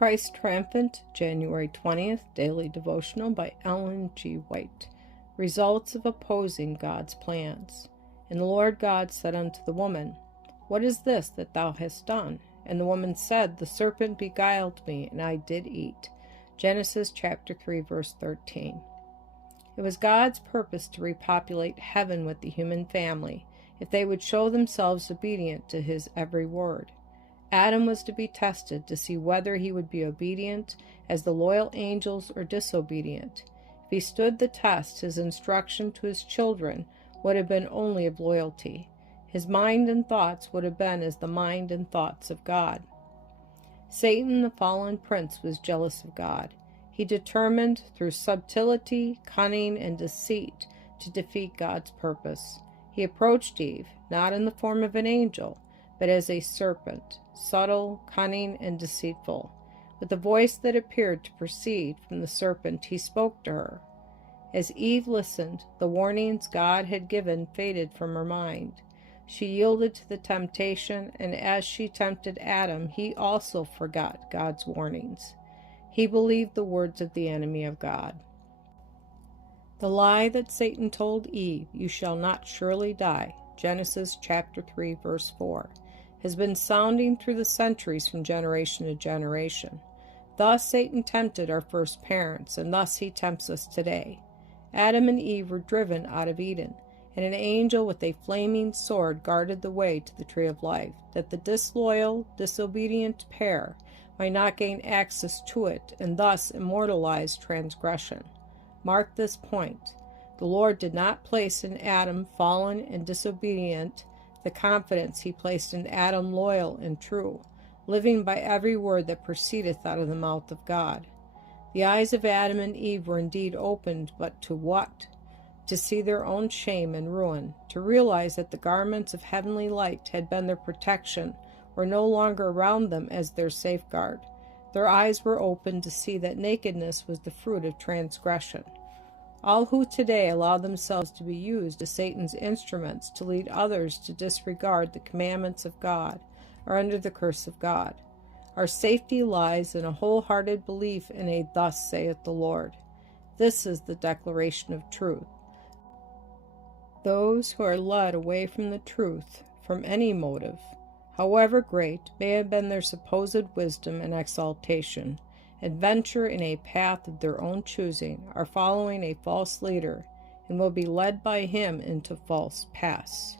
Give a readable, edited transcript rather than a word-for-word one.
Christ Triumphant, January 20th, Daily Devotional by Ellen G. White. Results of opposing God's plans. And the Lord God said unto the woman, What is this that thou hast done? And the woman said, The serpent beguiled me, and I did eat. Genesis chapter 3, verse 13. It was God's purpose to repopulate heaven with the human family, if they would show themselves obedient to his every word. Adam was to be tested to see whether he would be obedient as the loyal angels or disobedient. If he stood the test, his instruction to his children would have been only of loyalty. His mind and thoughts would have been as the mind and thoughts of God. Satan, the fallen prince, was jealous of God. He determined through subtlety, cunning, and deceit to defeat God's purpose. He approached Eve, not in the form of an angel, but as a serpent, subtle, cunning, and deceitful. With a voice that appeared to proceed from the serpent, he spoke to her. As Eve listened, the warnings God had given faded from her mind. She yielded to the temptation, and as she tempted Adam, he also forgot God's warnings. He believed the words of the enemy of God. The lie that Satan told Eve, "You shall not surely die," Genesis chapter 3, verse 4, has been sounding through the centuries from generation to generation. Thus Satan tempted our first parents, and thus he tempts us today. Adam and Eve were driven out of Eden, and an angel with a flaming sword guarded the way to the tree of life, that the disloyal, disobedient pair might not gain access to it and thus immortalize transgression. Mark this point. The Lord did not place in Adam, fallen and disobedient, the confidence he placed in Adam, loyal and true, living by every word that proceedeth out of the mouth of God. The eyes of Adam and Eve were indeed opened, but to what? To see their own shame and ruin, to realize that the garments of heavenly light had been their protection, were no longer around them as their safeguard. Their eyes were opened to see that nakedness was the fruit of transgression. All who today allow themselves to be used as Satan's instruments to lead others to disregard the commandments of God are under the curse of God. Our safety lies in a wholehearted belief in a "Thus saith the Lord." This is the declaration of truth. Those who are led away from the truth, from any motive, however great may have been their supposed wisdom and exaltation, and venture in a path of their own choosing, are following a false leader, and will be led by him into false paths.